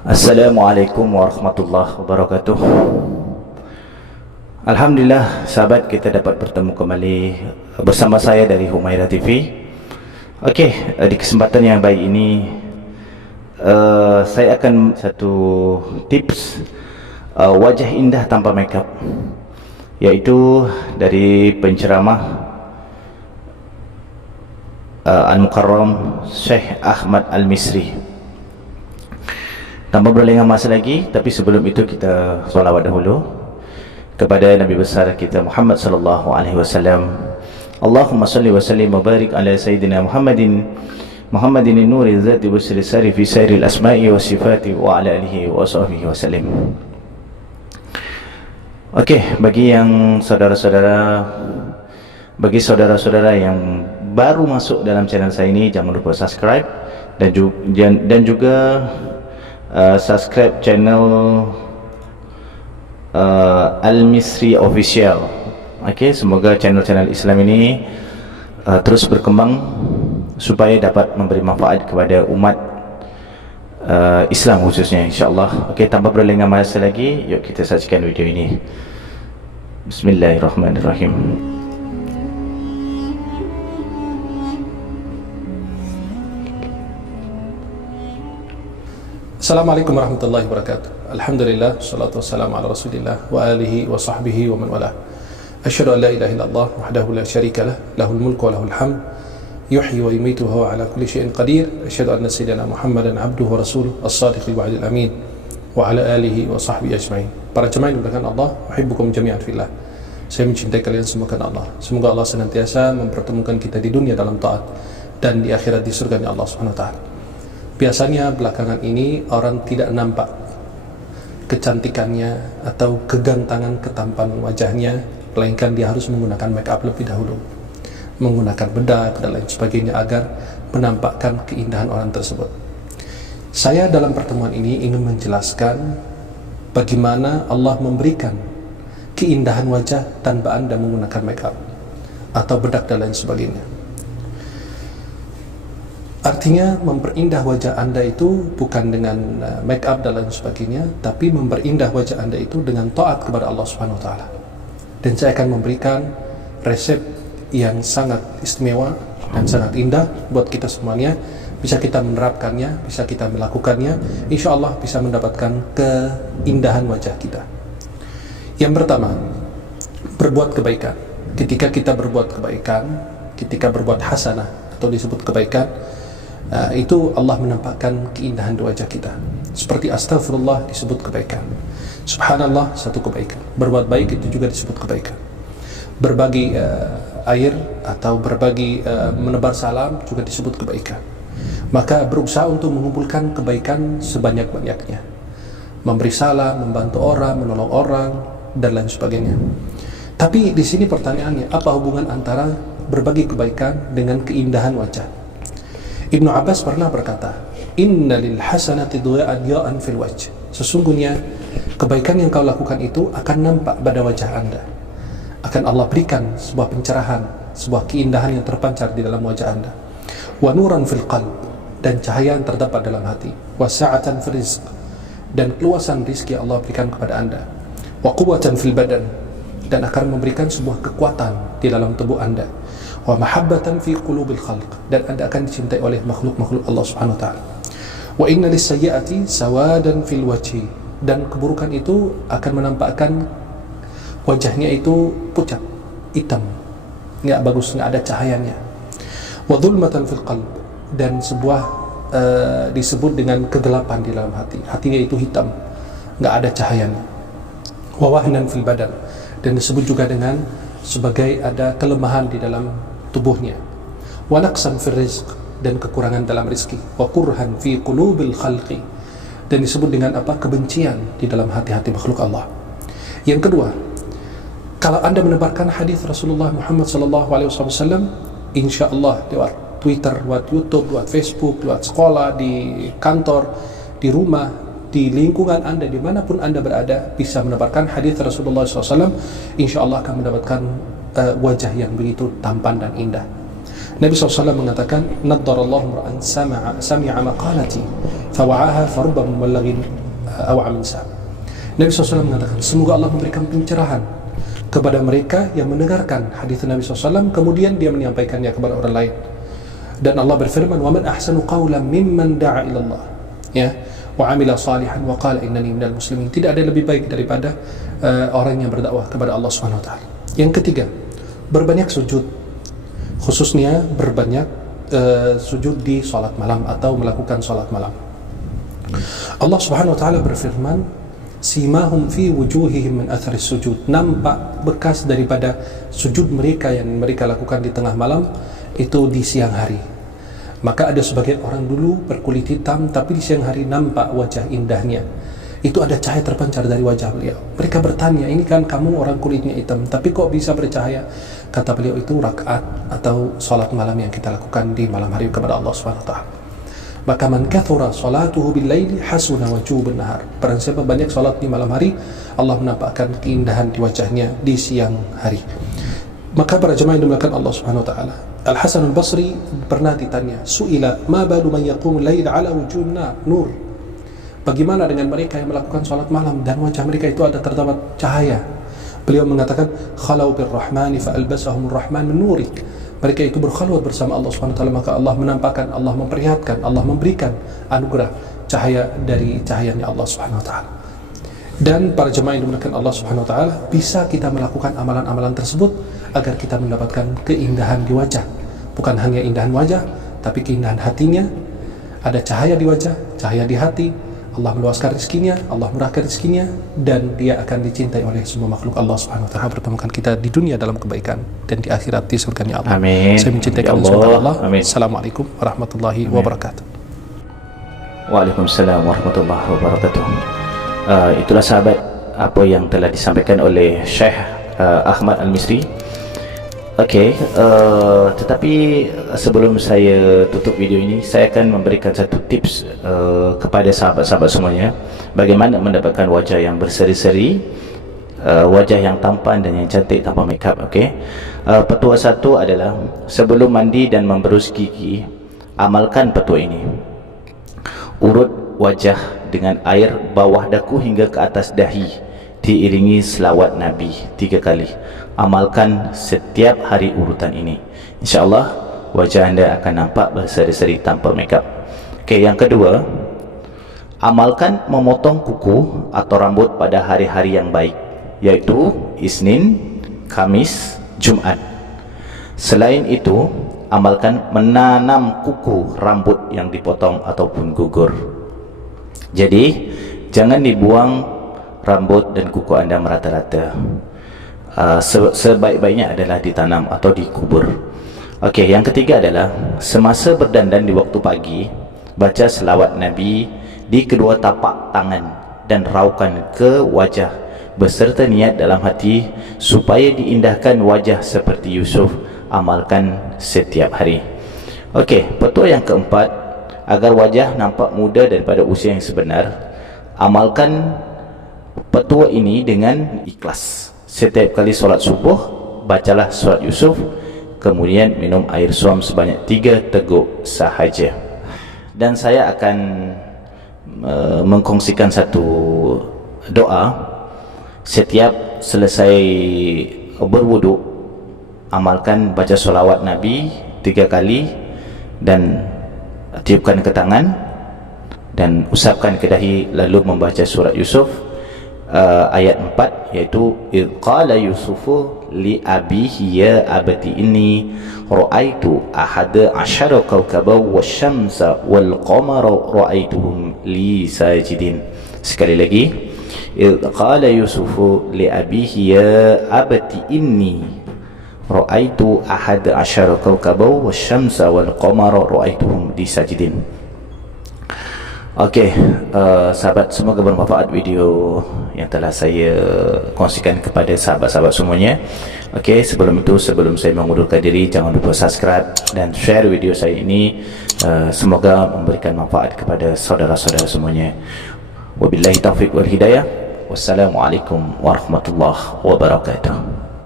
Assalamualaikum warahmatullahi wabarakatuh. Alhamdulillah, sahabat, kita dapat bertemu kembali bersama saya dari Humairah TV. Okey, di kesempatan yang baik ini saya akan satu tips wajah indah tanpa makeup, yaitu dari penceramah Al-Mukarram Syekh Ahmad Al-Misri. Tanpa berlengah masa lagi, tapi sebelum itu kita salawat dahulu kepada Nabi besar kita Muhammad sallallahu alaihi wasallam. Allahumma salli wa sallim wa barik ala sayyidina Muhammadin nuri dzati wa sari fi sairil asma'i wa sifati wa ala alihi wa sahbihi wasallam. Okey, bagi saudara-saudara yang baru masuk dalam channel saya ini, jangan lupa subscribe dan juga subscribe channel Al-Misri Official. Okey, semoga channel-channel Islam ini terus berkembang supaya dapat memberi manfaat kepada umat Islam khususnya, insya-Allah. Okey, tanpa berlengah masa lagi, yuk kita saksikan video ini. Bismillahirrahmanirrahim. Assalamualaikum warahmatullahi wabarakatuh. Alhamdulillah, salatu wassalamu ala rasulillah wa alihi wa sahbihi wa man walah. Asyhadu an la ilaha illallah wahdahu la syarika lah, lahul mulku wa lahul hamd, yuhyi wa yumiitu wa huwa ala kulli syai'in qadir. Asyhadu anna sayyidina Muhammadan abduhu wa rasuluh as-sadiqil wa'dil amin wa ala alihi wa sahbihi ajma'in. Para jemaah yang dimuliakan Allah, uhibbukum jami'an fillah. Saya mencintai kalian semua karena Allah. Semoga Allah senantiasa mempertemukan kita di dunia dalam taat dan di akhirat di surganya Allah Subhanahu wa taala. Biasanya belakangan ini orang tidak nampak kecantikannya atau kegantangan ketampanan wajahnya, melainkan dia harus menggunakan make up lebih dahulu, menggunakan bedak dan lain sebagainya agar menampakkan keindahan orang tersebut. Saya dalam pertemuan ini ingin menjelaskan bagaimana Allah memberikan keindahan wajah tanpa Anda menggunakan make up atau bedak dan lain sebagainya. Artinya memperindah wajah Anda itu bukan dengan make up dan lain sebagainya, tapi memperindah wajah Anda itu dengan taat kepada Allah Subhanahu wa taala. Dan saya akan memberikan resep yang sangat istimewa dan sangat indah buat kita semuanya. Bisa kita menerapkannya, bisa kita melakukannya, insya Allah bisa mendapatkan keindahan wajah kita. Yang pertama, berbuat kebaikan. Ketika kita berbuat kebaikan, ketika berbuat hasanah atau disebut kebaikan, itu Allah menampakkan keindahan di wajah kita. Seperti astagfirullah disebut kebaikan, subhanallah satu kebaikan, berbuat baik itu juga disebut kebaikan, berbagi air atau berbagi menebar salam juga disebut kebaikan. Maka berusaha untuk mengumpulkan kebaikan sebanyak-banyaknya, memberi salam, membantu orang, menolong orang dan lain sebagainya. Tapi di sini pertanyaannya, apa hubungan antara berbagi kebaikan dengan keindahan wajah? Ibnu Abbas pernah berkata, "Inna lil hasanati du'a'an fil wajh." Sesungguhnya kebaikan yang kau lakukan itu akan nampak pada wajah Anda. Akan Allah berikan sebuah pencerahan, sebuah keindahan yang terpancar di dalam wajah Anda. Wa nuran fil qalb, dan cahaya yang terdapat dalam hati. Wa sa'atan fil rizq, dan keluasan rizki Allah berikan kepada Anda. Wa quwwatan fil badan, dan akan memberikan sebuah kekuatan di dalam tubuh Anda. Wa mahabbatan fi qulubil khalq, dan Anda akan dicintai oleh makhluk-makhluk Allah Subhanahu wa taala. Wa inna lis-sayyi'ati sawadan fil wajhi, dan keburukan itu akan menampakkan wajahnya itu pucat, hitam, enggak bagus, enggak ada cahayanya. Wa dhulmatan fil qalb, dan sebuah disebut dengan kegelapan di dalam hati, hatinya itu hitam, enggak ada cahayanya. Wa wahnan fil badan, dan disebut juga dengan sebagai ada kelemahan di dalam tubuhnya. Wa naqsan fil rizq, dan kekurangan dalam rezeki. Wa kurhan fi qulubil khalqi, dan disebut dengan apa? Kebencian di dalam hati-hati makhluk Allah. Yang kedua, kalau Anda menebarkan hadis Rasulullah Muhammad sallallahu alaihi wasallam, insyaallah lewat Twitter, lewat YouTube, lewat Facebook, lewat sekolah, di kantor, di rumah, di lingkungan Anda, dimanapun Anda berada, bisa menebarkan hadis Rasulullah SAW, insya Allah akan mendapatkan wajah yang begitu tampan dan indah. Nabi SAW mengatakan, naddarallahu ra'an sami'a maqalati fawa'aha farubba muballaghin aw'a min sam. Nabi SAW mengatakan, semoga Allah memberikan pencerahan kepada mereka yang mendengarkan hadis Nabi SAW kemudian dia menyampaikannya kepada orang lain. Dan Allah berfirman, wa man ahsanu qawlan mimman da'a ila Allah, ya, wa amila salihan wa qala innani minal muslimin. Tidak ada lebih baik daripada orang yang berdakwah kepada Allah Subhanahu wa taala. Yang ketiga, berbanyak sujud, khususnya berbanyak sujud di salat malam atau melakukan salat malam. Allah Subhanahu wa taala berfirman, simahum fi wujuhihim min atharis sujud. Nampak bekas daripada sujud mereka yang mereka lakukan di tengah malam itu di siang hari. Maka ada sebagian orang dulu berkulit hitam, tapi di siang hari nampak wajah indahnya. Itu ada cahaya terpancar dari wajah beliau. Mereka bertanya, ini kan kamu orang kulitnya hitam, tapi kok bisa bercahaya? Kata beliau, itu rakaat atau salat malam yang kita lakukan di malam hari kepada Allah Subhanahu wa taala. Maka man kathura salatuhu bil laili hasuna wajhuhu bin nahar. Barang siapa banyak salat di malam hari, Allah menampakkan keindahan di wajahnya di siang hari. Maka para jemaah yang dimuliakan Allah Subhanahu wa taala, Al-Hasan Al-Basri pernah ditanya, su'ila ma balu man yaqum al-lail ala wujuhin nur. Bagaimana dengan mereka yang melakukan salat malam dan wajah mereka itu ada terdapat cahaya? Beliau mengatakan, khalau birrahmani fa albasahum ar-rahman min nuri. Mereka itu berkhalwat bersama Allah Subhanahu wa taala, maka Allah menampakkan, Allah memperlihatkan, Allah memberikan anugerah cahaya dari cahayanya Allah Subhanahu wa taala. Dan para jemaah yang dimuliakan Allah Subhanahu wa taala, bisa kita melakukan amalan-amalan tersebut agar kita mendapatkan keindahan di wajah. Bukan hanya indahan wajah, tapi keindahan hatinya. Ada cahaya di wajah, cahaya di hati. Allah meluaskan rezekinya, Allah murahkan rezekinya, dan dia akan dicintai oleh semua makhluk Allah Subhanahu wa taala. Pertemukan kita di dunia dalam kebaikan dan di akhirat di surganya Allah. Amin. Saya mencintai kalian Allah. Amin. Assalamualaikum warahmatullahi wabarakatuh. Waalaikumsalam warahmatullahi wabarakatuh. Itulah sahabat apa yang telah disampaikan oleh Syekh Ahmad Al-Misri. Okey, tetapi sebelum saya tutup video ini, saya akan memberikan satu tips kepada sahabat-sahabat semuanya bagaimana mendapatkan wajah yang berseri-seri, wajah yang tampan dan yang cantik tanpa makeup. Okey, petua satu adalah sebelum mandi dan memberus gigi, amalkan petua ini. Urut wajah dengan air bawah daku hingga ke atas dahi, diiringi selawat Nabi 3 kali. Amalkan setiap hari urutan ini, InsyaAllah wajah anda akan nampak berseri-seri tanpa makeup. Okey, yang kedua, amalkan memotong kuku atau rambut pada hari-hari yang baik, yaitu Isnin, Khamis, Jumaat. Selain itu, amalkan menanam kuku rambut yang dipotong ataupun gugur. Jadi jangan dibuang rambut dan kuku anda merata-rata. Sebaik-baiknya adalah ditanam atau dikubur. Okey, yang ketiga adalah semasa berdandan di waktu pagi, baca selawat Nabi di kedua tapak tangan dan raukan ke wajah beserta niat dalam hati supaya diindahkan wajah seperti Yusuf. Amalkan setiap hari. Okey, petua yang keempat, agar wajah nampak muda daripada usia yang sebenar, amalkan petua ini dengan ikhlas. Setiap kali solat subuh, bacalah surat Yusuf, kemudian minum air suam sebanyak 3 teguk sahaja. Dan saya akan mengkongsikan satu doa. Setiap selesai berwuduk, amalkan baca solawat Nabi 3 kali dan tiupkan ke tangan dan usapkan ke dahi, lalu membaca surat Yusuf ayat 4, iaitu id qala yusufu li abihi ya abati inni ra'aitu ahada asyara kawkaban wasyamsa wal qamara ra'aituhum li sajidin. Sekali lagi, id qala yusufu li abihi ya abati inni ra'aitu ahada asyara kawkaban wasyamsa wal qamara ra'aituhum li sajidin. Okey, sahabat, semoga bermanfaat video yang telah saya kongsikan kepada sahabat-sahabat semuanya. Okey, sebelum saya mengundurkan diri, jangan lupa subscribe dan share video saya ini. Semoga memberikan manfaat kepada saudara-saudara semuanya. Wabillahi taufiq wal hidayah. Wassalamualaikum warahmatullahi wabarakatuh.